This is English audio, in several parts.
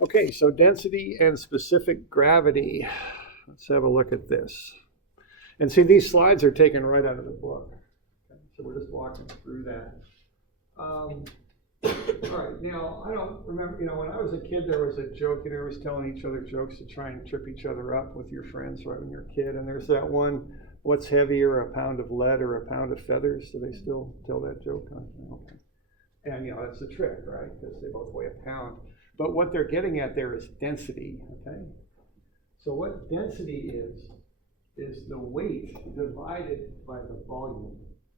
Okay, so density and specific gravity. Let's have a look at this. And see, these slides are taken right out of the book. Okay, so we're just walking through that. All right, now, I don't remember, when I was a kid, there was a joke, was telling each other jokes to try and trip each other up with your friends right when you're a kid. And there's that one, what's heavier, a pound of lead or a pound of feathers? Do they still tell that joke? Okay. And, that's the trick, right? Because they both weigh a pound. But what they're getting at there is density, okay? So what density is the weight divided by the volume.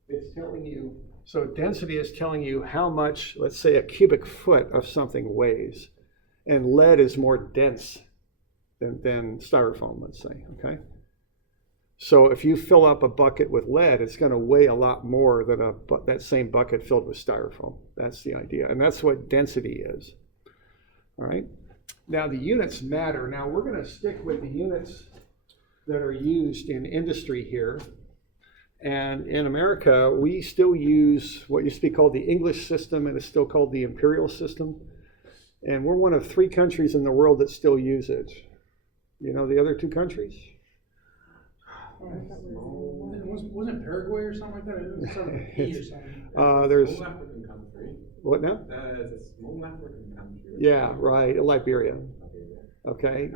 It's telling you, so density is telling you how much, let's say, a cubic foot of something weighs. And lead is more dense than styrofoam, let's say, okay? So if you fill up a bucket with lead, it's going to weigh a lot more than that same bucket filled with styrofoam. That's the idea. And that's what density is. All right. Now the units matter. Now we're going to stick with the units that are used in industry here. And in America, we still use what used to be called the English system, and it's still called the imperial system. And we're one of 3 countries in the world that still use it. You know the other 2 countries? Wasn't Paraguay or something like that? It was some E or something. There's small African country. What now? It's a small African country. Yeah, right, Liberia. Okay,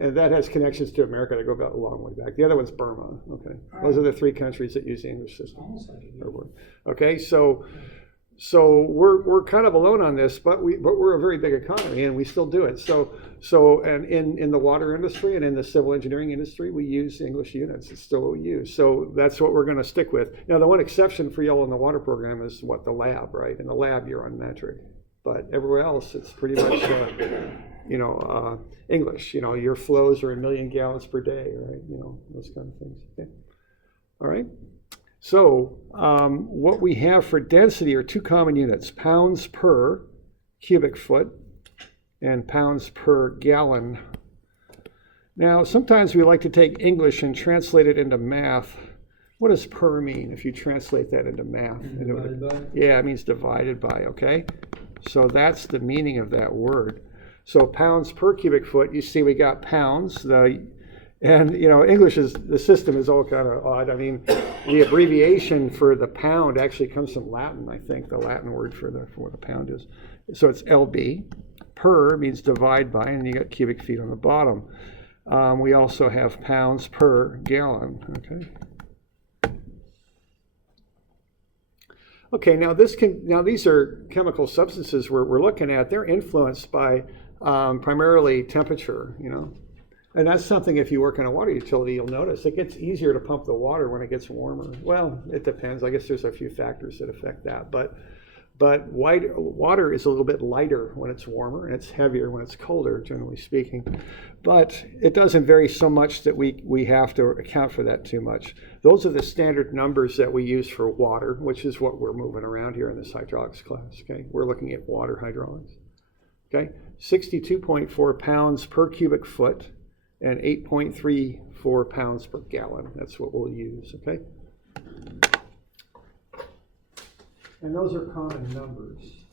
and that has connections to America that go about a long way back. The other one's Burma. Okay, those are the 3 countries that use the English system. Okay, so we're kind of alone on this, but we're a very big economy and we still do it. So and in the water industry and in the civil engineering industry, we use English units. It's still what we use. So that's what we're going to stick with. Now the one exception for y'all in the water program is the lab, right? In the lab you're on metric, but everywhere else it's pretty much English. Your flows are 1 million gallons per day, right? Those kind of things. Okay. All right. So what we have for density are 2 common units, pounds per cubic foot and pounds per gallon. Now, sometimes we like to take English and translate it into math. What does per mean if you translate that into math? Divided by? Yeah, it means divided by, okay? So that's the meaning of that word. So pounds per cubic foot, you see we got pounds. English the system is all kind of odd. I mean, the abbreviation for the pound actually comes from Latin, I think, the Latin word for what a pound is. So it's LB. Per means divide by, and you got cubic feet on the bottom. We also have pounds per gallon, okay? Okay, now these are chemical substances we're looking at. They're influenced by primarily temperature, And that's something, if you work in a water utility, you'll notice. It gets easier to pump the water when it gets warmer. Well, it depends. I guess there's a few factors that affect that. But water is a little bit lighter when it's warmer, and it's heavier when it's colder, generally speaking. But it doesn't vary so much that we have to account for that too much. Those are the standard numbers that we use for water, which is what we're moving around here in this hydraulics class. Okay, we're looking at water hydraulics. Okay, 62.4 pounds per cubic foot. And 8.34 pounds per gallon. That's what we'll use, okay? And those are common numbers.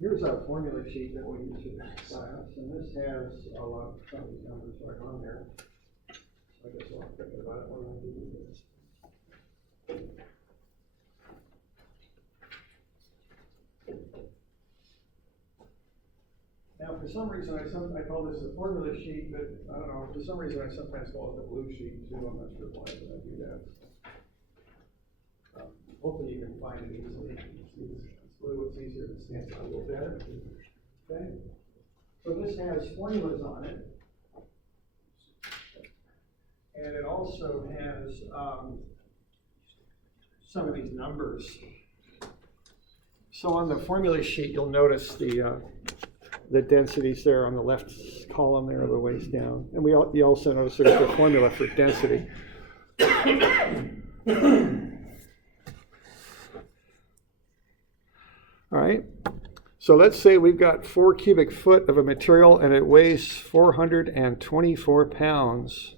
Here's our formula sheet that we use in this class, and this has a lot of some of these numbers right on there. So I guess I'll think about it when I do this. Now, for some reason, I call this the formula sheet, but I don't know, for some reason I sometimes call it the blue sheet too. I'm not sure why I do that. Hopefully you can find it easily. It's blue, it's easier to stand out a little better. Okay? So this has formulas on it. And it also has some of these numbers. So on the formula sheet, you'll notice the densities there on the left column there, the ways down. And you also notice there's the formula for density. All right, so let's say we've got 4 cubic foot of a material and it weighs 424 pounds.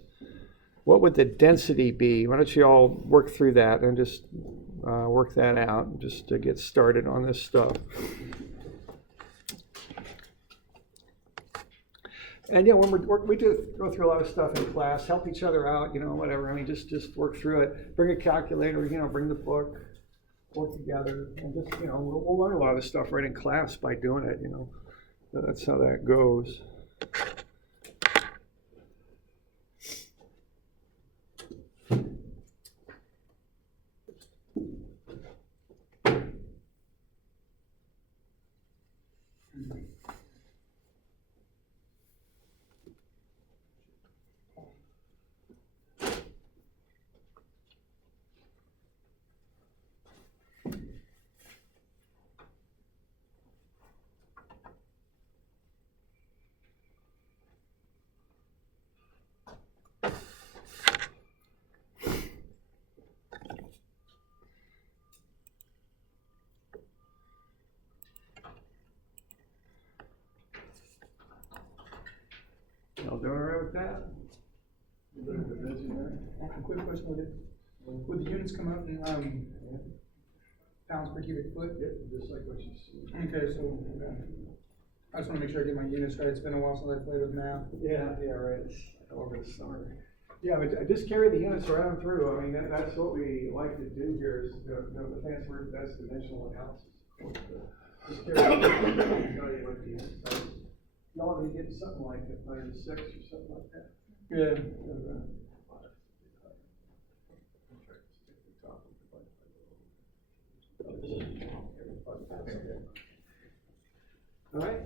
what would the density be? Why don't you all work through that and just work that out just to get started on this stuff. And when we do go through a lot of stuff in class, help each other out, whatever. I mean, just work through it. Bring a calculator, bring the book, work together, and just we'll learn a lot of this stuff right in class by doing it. That's how that goes. Y'all doing all right with that? A quick question, would the units come out in pounds per cubic foot? Yep, just like what you see. Okay, so I just want to make sure I get my units right. It's been a while since I played with math. Yeah, right. It's over the summer. Yeah, but I just carry the units around through. I mean, that's what we like to do here is the fancy word, that's dimensional analysis. Just carry it. Tell you what the units are. Y'all be getting something like a 96 or something like that. Yeah. All right,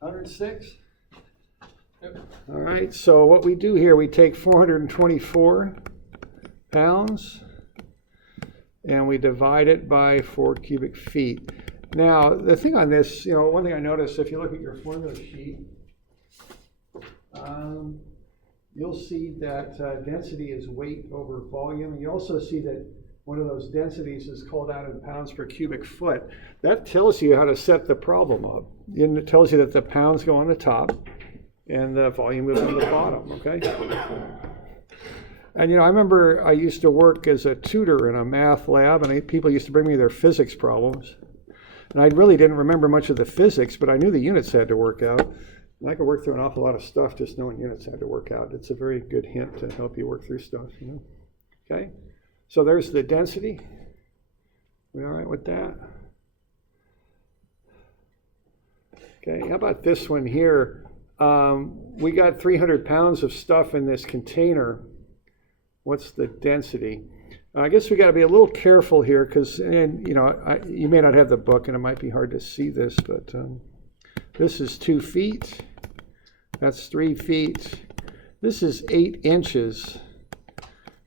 106. Yep. All right, so what we do here, we take 424 pounds and we divide it by 4 cubic feet. Now, the thing on this, one thing I noticed, if you look at your formula sheet, you'll see that density is weight over volume. You also see that one of those densities is called out in pounds per cubic foot. That tells you how to set the problem up. And it tells you that the pounds go on the top and the volume goes on the bottom, okay? And I remember I used to work as a tutor in a math lab, and people used to bring me their physics problems. And I really didn't remember much of the physics, but I knew the units had to work out. And I could work through an awful lot of stuff just knowing units had to work out. It's a very good hint to help you work through stuff, Okay? So there's the density. We all right with that? Okay, how about this one here? We got 300 pounds of stuff in this container. What's the density? I guess we got to be a little careful here because, you may not have the book and it might be hard to see this, but this is 2 feet. That's 3 feet. This is 8 inches.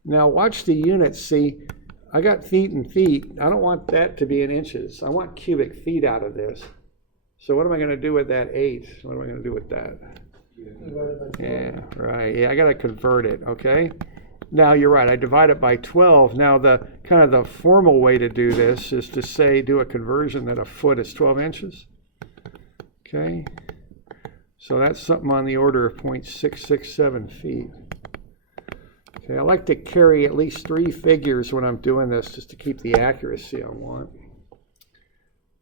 Now watch the units. See, I got feet and feet. I don't want that to be in inches. I want cubic feet out of this. So what am I going to do with that 8? What am I going to do with that? Yeah, right. Yeah, I got to convert it, okay? Now you're right, I divide it by 12. Now the kind of the formal way to do this is to say, do a conversion that a foot is 12 inches. Okay, so that's something on the order of 0.667 feet. Okay, I like to carry at least 3 figures when I'm doing this just to keep the accuracy I want.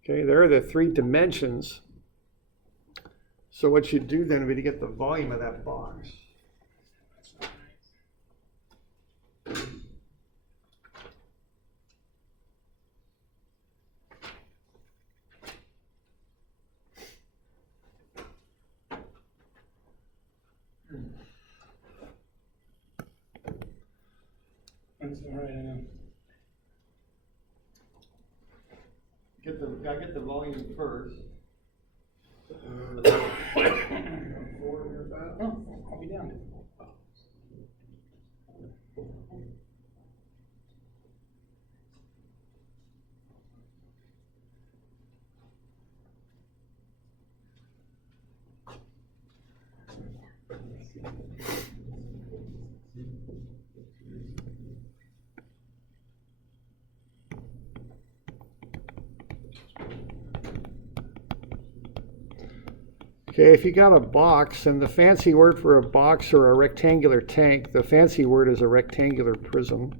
Okay, there are the 3 dimensions. So what you do then would be to get the volume of that box. That's all right, I know. I get the volume first. Forward here about. Oh, I'll be down. Okay, if you got a box, and the fancy word for a box or a rectangular tank, the fancy word is a rectangular prism.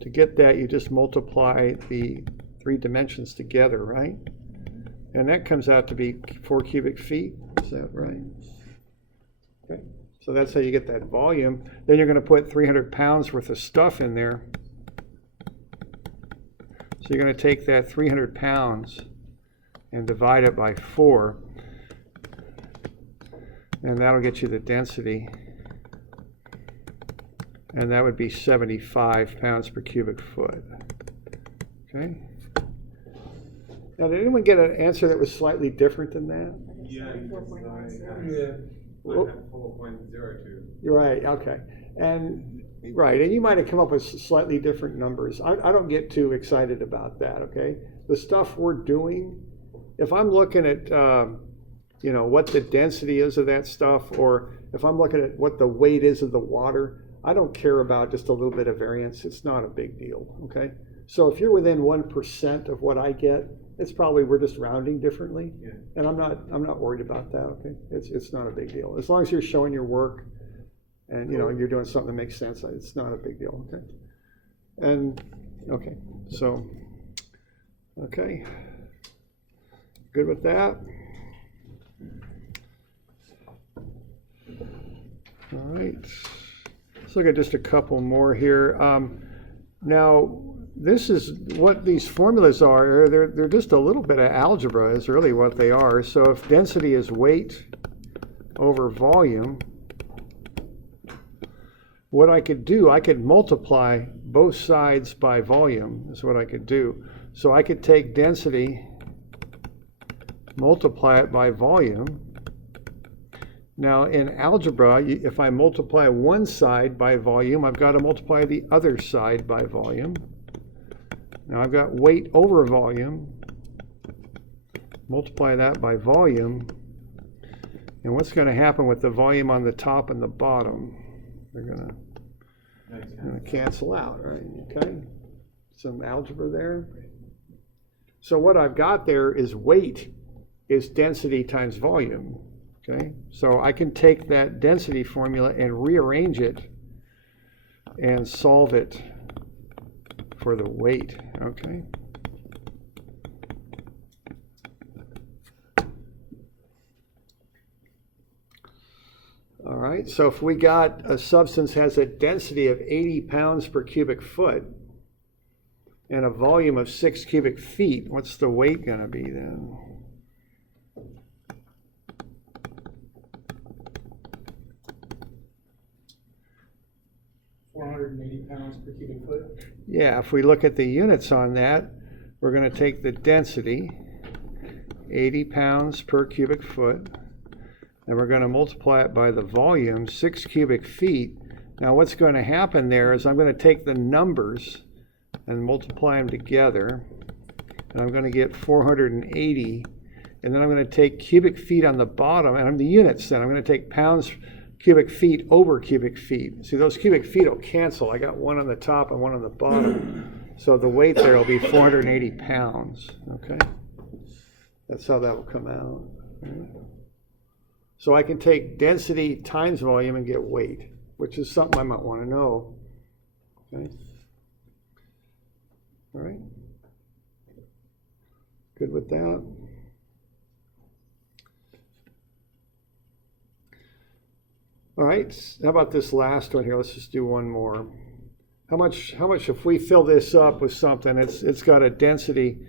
To get that, you just multiply the 3 dimensions together, right? And that comes out to be 4 cubic feet. Is that right? Okay. So that's how you get that volume. Then you're going to put 300 pounds worth of stuff in there. So you're going to take that 300 pounds and divide it by 4. And that'll get you the density. And that would be 75 pounds per cubic foot. Okay. Now, did anyone get an answer that was slightly different than that? Yeah, because Yeah. I have 4.02. You're right, okay. And you might have come up with slightly different numbers. I don't get too excited about that, okay? The stuff we're doing, if I'm looking at what the density is of that stuff, or if I'm looking at what the weight is of the water, I don't care about just a little bit of variance. It's not a big deal, okay? So if you're within 1% of what I get, it's probably we're just rounding differently, Yeah. and I'm not worried about that, okay? It's not a big deal. As long as you're showing your work and you're doing something that makes sense, it's not a big deal, okay? And okay, so okay. Good with that? All right. Let's look at just a couple more here. Now, this is what these formulas are. They're just a little bit of algebra is really what they are. So if density is weight over volume, what I could do, I could multiply both sides by volume is what I could do. So I could take density, multiply it by volume. Now in algebra, if I multiply one side by volume, I've got to multiply the other side by volume. Now I've got weight over volume, multiply that by volume, and what's going to happen with the volume on the top and the bottom? They're going to cancel out, right? Okay, some algebra there. So what I've got there is weight is density times volume. Okay, so I can take that density formula and rearrange it and solve it for the weight. Okay. All right, so if we got a substance has a density of 80 pounds per cubic foot and a volume of 6 cubic feet, what's the weight going to be then? £480 per cubic foot. Yeah, if we look at the units on that, we're going to take the density, 80 pounds per cubic foot, and we're going to multiply it by the volume, 6 cubic feet. Now what's going to happen there is I'm going to take the numbers and multiply them together, and I'm going to get 480, and then I'm going to take cubic feet on the bottom, and I'm the units then. I'm going to take pounds cubic feet over cubic feet. See, those cubic feet will cancel. I got one on the top and one on the bottom. So the weight there will be 480 pounds, okay? That's how that will come out. Right? So I can take density times volume and get weight, which is something I might want to know, okay? All right? Good with that? All right, how about this last one here? Let's just do one more. How much if we fill this up with something, it's got a density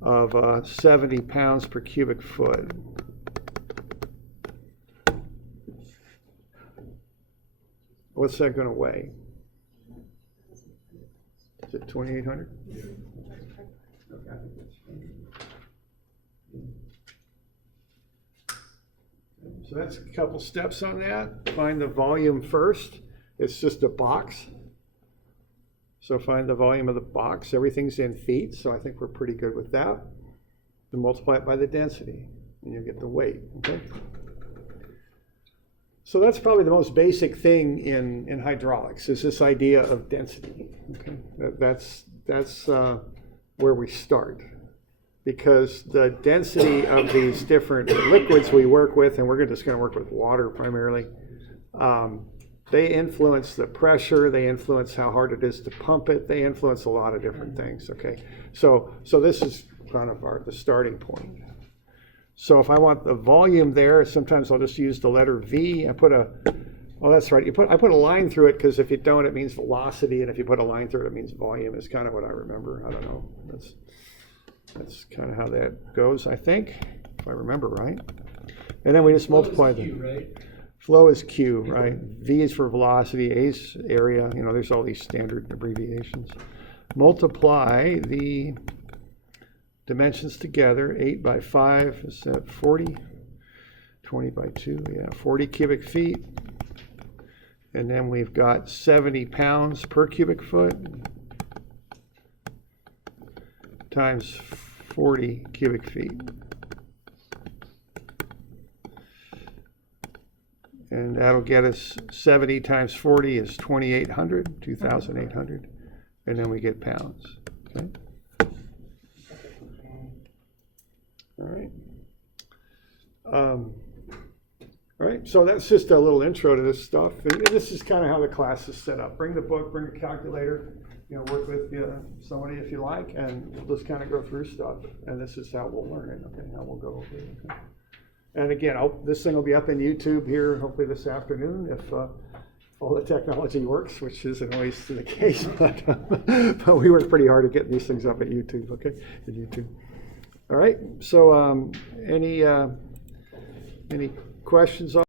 of 70 pounds per cubic foot. What's that going to weigh? Is it 2,800? Yeah. Okay. So that's a couple steps on that. Find the volume first. It's just a box. So find the volume of the box. Everything's in feet, so I think we're pretty good with that. Then multiply it by the density, and you get the weight, okay? So that's probably the most basic thing in hydraulics, is this idea of density, okay? That's where we start. because the density of these different liquids we work with, and we're just going to work with water primarily, they influence the pressure, they influence how hard it is to pump it, they influence a lot of different things, okay? So this is kind of the starting point. So if I want the volume there, sometimes I'll just use the letter V and put a, oh, that's right, I put a line through it, because if you don't, it means velocity, and if you put a line through it, it means volume, is kind of what I remember. I don't know. That's kind of how that goes, I think, if I remember right. And then we just multiply the flow is Q, right? V is for velocity, A is area. You know, there's all these standard abbreviations. Multiply the dimensions together. 8 by 5 is that 40. 20 by 2, yeah, 40 cubic feet. And then we've got 70 pounds per cubic foot times 40 cubic feet. And that'll get us 70 times 40 is 2,800, 2,800. And then we get pounds, okay? All right. All right, so that's just a little intro to this stuff. And this is kind of how the class is set up. Bring the book, bring a calculator, you know, work with somebody if you like, and we'll just kind of go through stuff. And this is how we'll learn it, okay? How we'll go over it, okay? And again, this thing will be up in YouTube here, hopefully this afternoon, if all the technology works, which isn't always the case, but we work pretty hard to get these things up at YouTube, okay? At YouTube. All right, so any questions on